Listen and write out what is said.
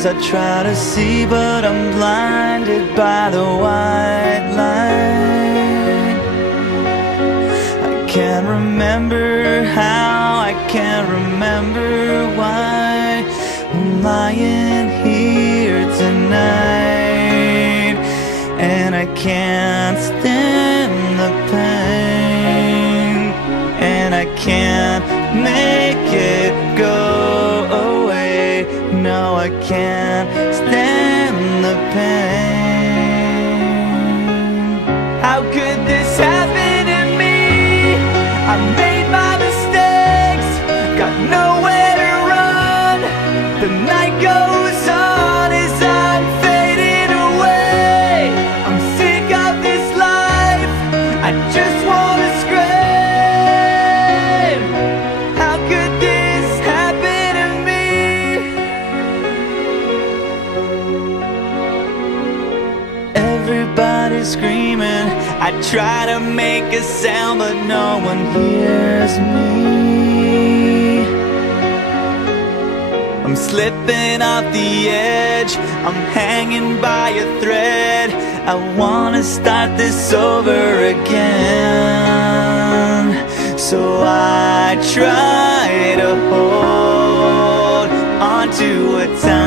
stars I try to see, but I'm blinded by the white light. I can't remember how, I can't remember why I'm lying here tonight, and I can't stand the pain, and I can't make it go away. No, I can't stand the pain. How could this happen to me? I made my mistakes, got nowhere to run. The night goes on as I'm fading away. I'm sick of this life, I just wanna scream. How could this happen to me? Everybody's screaming, I try to make a sound, but no one hears me. I'm slipping off the edge, I'm hanging by a thread. I wanna start this over again, so I try to hold on to a time